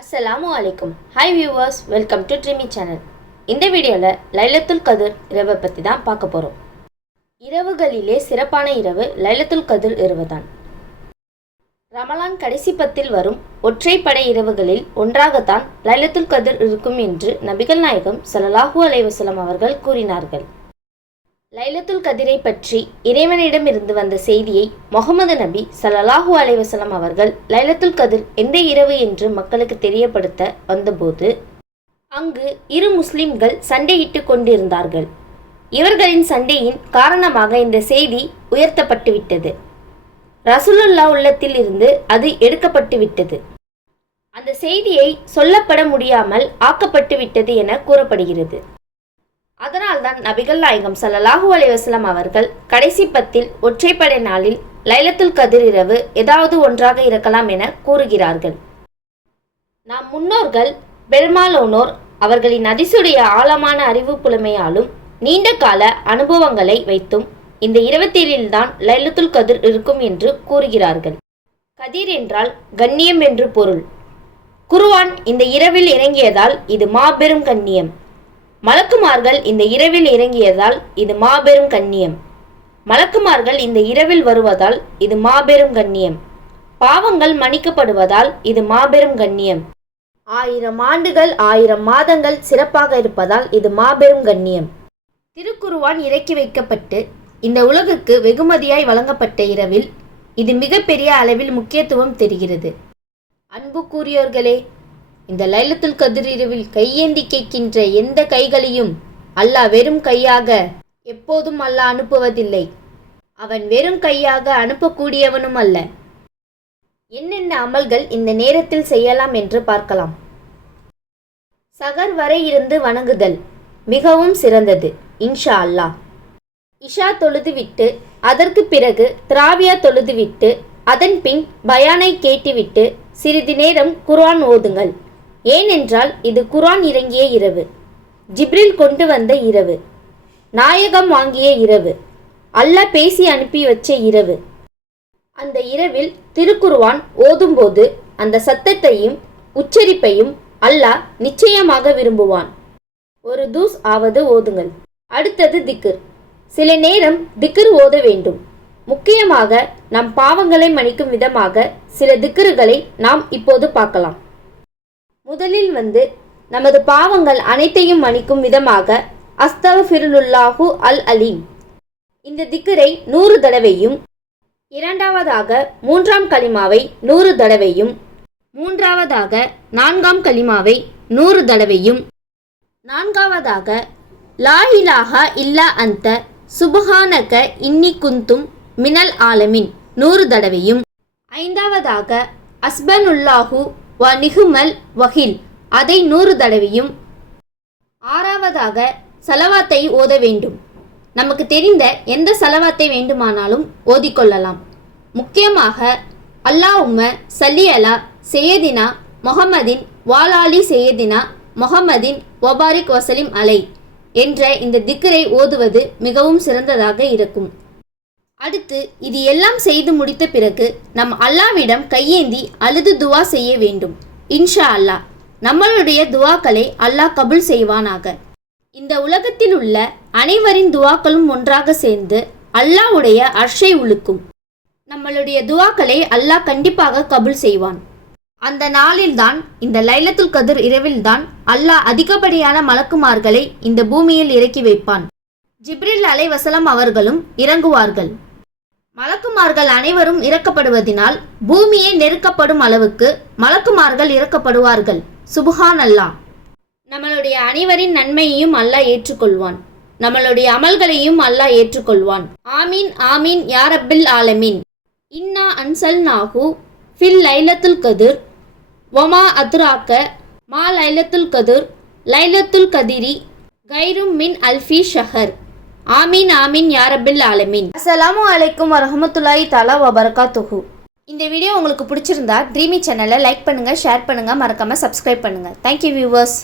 அஸ்ஸலாமு அலைக்கும். Hi viewers, welcome to Dreame channel. இந்த வீடியோவில் லைலத்துல் கதிர் இரவை பற்றி தான் பார்க்க போகிறோம். இரவுகளிலே சிறப்பான இரவு லைலத்துல் கதிர் இரவு தான். ரமலான் கடைசி 10 வரும் ஒற்றைப்படை இரவுகளில் ஒன்றாகத்தான் லைலத்துல் கதிர் இருக்கும் என்று நபிகள் நாயகம் ஸல்லல்லாஹு அலைஹி வஸல்லம் அவர்கள் கூறினார்கள். லைலத்துல் கதிரை பற்றி இறைவனிடமிருந்து வந்த செய்தியை முகமது நபி ஸல்லல்லாஹு அலைஹி வஸல்லம் அவர்கள் லைலத்துல் கதிர் எந்த இரவு என்று மக்களுக்கு தெரியப்படுத்த வந்தபோது அங்கு இரு முஸ்லிம்கள் சண்டையிட்டு கொண்டிருந்தார்கள். இவர்களின் சண்டையின் காரணமாக இந்த செய்தி உயர்த்தப்பட்டுவிட்டது. ரசூலுல்லாஹ் உள்ளத்தில் இருந்து அது எடுக்கப்பட்டு விட்டது. அந்த செய்தியை சொல்லப்பட முடியாமல் ஆக்கப்பட்டு விட்டது என கூறப்படுகிறது. அதனால்தான் நபிகள் நாயகம் ஸல்லல்லாஹு அலைஹி வஸல்லம் அவர்கள் கடைசி 10 ஒற்றைப்படை நாளில் லைலத்துல் கதிர் இரவு ஏதாவது ஒன்றாக இருக்கலாம் என கூறுகிறார்கள். நம் முன்னோர்கள் பெரும்பாலானோர் அவர்களின் அதிசுடைய ஆழமான அறிவு புலமையாலும் நீண்ட கால அனுபவங்களை வைத்தும் இந்த 27 தான் லைலத்துல் கதிர் இருக்கும் என்று கூறுகிறார்கள். கதிர் என்றால் கண்ணியம் என்று பொருள். குர்ஆன் இந்த இரவில் இறங்கியதால் இது மாபெரும் கண்ணியம். மலக்குமார்கள் இந்த இரவில் இறங்கியதால் இது மாபெரும் கண்ணியம். மலக்குமார்கள் இந்த இரவில் வருவதால் இது மாபெரும் கண்ணியம். பாவங்கள் மன்னிக்கப்படுவதால் இது மாபெரும் கண்ணியம். 1000 ஆண்டுகள் 1000 மாதங்கள் சிறப்பாக இருப்பதால் இது மாபெரும் கண்ணியம். திருக்குர்ஆன் இறக்கி வைக்கப்பட்டு இந்த உலகுக்கு வெகுமதியாய் வழங்கப்பட்ட இரவில் இது மிகப்பெரிய அளவில் முக்கியத்துவம் தெரிகிறது. அன்புக்குரியோர்களே, இந்த லைலத்துல் கதிர் இரவில் கையேந்தி கேட்கின்ற எந்த கைகளையும் அல்லாஹ் வெறும் கையாக எப்போதும் அல்லாஹ் அனுப்புவதில்லை. அவன் வெறும் கையாக அனுப்பக்கூடியவனும் அல்ல. என்னென்ன அமல்கள் இந்த நேரத்தில் செய்யலாம் என்று பார்க்கலாம். சகர் வரை இருந்து வணங்குதல் மிகவும் சிறந்தது இன்ஷா அல்லாஹ். இஷா தொழுதுவிட்டு அதற்கு பிறகு திராவியா தொழுதுவிட்டு அதன் பின் பயானை கேட்டுவிட்டு சிறிது நேரம் குர்ஆன் ஓதுங்கள். ஏனென்றால் இது குர்ஆன் இறங்கிய இரவு, ஜிப்ரில் கொண்டு வந்த இரவு, நாயகம் வாங்கிய இரவு, அல்லாஹ் பேசி அனுப்பி வச்ச இரவு. அந்த இரவில் திருக்குர்ஆன் ஓதும்போது அந்த சத்தத்தையும் உச்சரிப்பையும் அல்லாஹ் நிச்சயமாக விரும்புவான். ஒரு தூஸ் ஆவது ஓதுங்கள். அடுத்தது திக்ர். சில நேரம் திக்ர் ஓத வேண்டும். முக்கியமாக நம் பாவங்களை மன்னிக்கும் விதமாக சில திக்ருகளை நாம் இப்போது பார்க்கலாம். முதலில் நமது பாவங்கள் அனைத்தையும் மன்னிக்கும் விதமாக அஸ்தக்ஃபிருல்லாஹு அல் அலீம் இந்த திக்ரை 100 தடவையும், இரண்டாவதாக 3ஆம் கலிமாவை 100 தடவையும், மூன்றாவதாக 4ஆம் கலிமாவை 100 தடவையும், நான்காவதாக லா இலாஹா இல்லா அன்த சுப்ஹானக இன்னி குந்தும் மினல் ஆலமீன் 100 தடவையும், ஐந்தாவதாக அஸ்பனுல்லாஹு வ நிஹ்மல் வஹீல் அதை 100 தடவையும், ஆறாவதாக சலவாத்தை ஓத வேண்டும். நமக்கு தெரிந்த எந்த சலவாத்தை வேண்டுமானாலும் ஓதிக்கொள்ளலாம். முக்கியமாக அல்லாஹும்ம ஸல்லி அலா சையதினா முஹம்மதின் வாலாலி சையதினா முஹம்மதின் வபாரிக் வசலிம் அலை என்ற இந்த திக்ரை ஓதுவது மிகவும் சிறந்ததாக இருக்கும். அடுத்து இது எல்லாம் செய்து முடித்த பிறகு நம் அல்லாவிடம் கையேந்தி அழுது துவா செய்ய வேண்டும். இன்ஷா அல்லாஹ் நம்மளுடைய துவாக்களை அல்லாஹ் கபுல் செய்வானாக. இந்த உலகத்தில் உள்ள அனைவரின் துவாக்களும் ஒன்றாக சேர்ந்து அல்லாஹ்வுடைய அர்ஷை உழுக்கும். நம்மளுடைய துவாக்களை அல்லாஹ் கண்டிப்பாக கபுல் செய்வான். அந்த நாளில்தான், இந்த லைலத்துல் கதிர் இரவில்தான் அல்லாஹ் அதிகப்படியான மலக்குமார்களை இந்த பூமியில் இறக்கி வைப்பான். ஜிப்ரில் அலைஹிஸ்ஸலாம் அவர்களும் இறங்குவார்கள். மலக்குமார்கள் அனைவரும் இறக்கப்படுவதினால் பூமியை நெருக்கப்படும் அளவுக்கு மலக்குமார்கள் இறக்கப்படுவார்கள். சுப்ஹான் அல்லாஹ். நம்மளுடைய அனைவரின் நன்மையையும் அல்லாஹ் ஏற்றுக்கொள்வான். நம்மளுடைய அமல்களையும் அல்லாஹ் ஏற்றுக்கொள்வான். ஆமீன் ஆமீன் யா ரப்பில் ஆலமீன். இன்னா அன்சல்நாஹு ஃபில் லைலத்துல் கதிர் வமா அத்ராக்க மா லைலத்துல் கதிர் லைலத்துல் கதிரி கைரும் மின் அல்ஃபி ஷஹர். ஆமீன் ஆமீன் யா ரப்பில் ஆலமீன். அஸ்ஸலாமு அலைக்கும் வரஹ்மத்துல்லாஹி தஆலா வபரகாத்துஹு. இந்த வீடியோ உங்களுக்கு பிடிச்சிருந்தா ட்ரீமி சேனலை லைக் பண்ணுங்கள், ஷேர் பண்ணுங்கள், மறக்காமல் சப்ஸ்கிரைப் பண்ணுங்கள். Thank you viewers.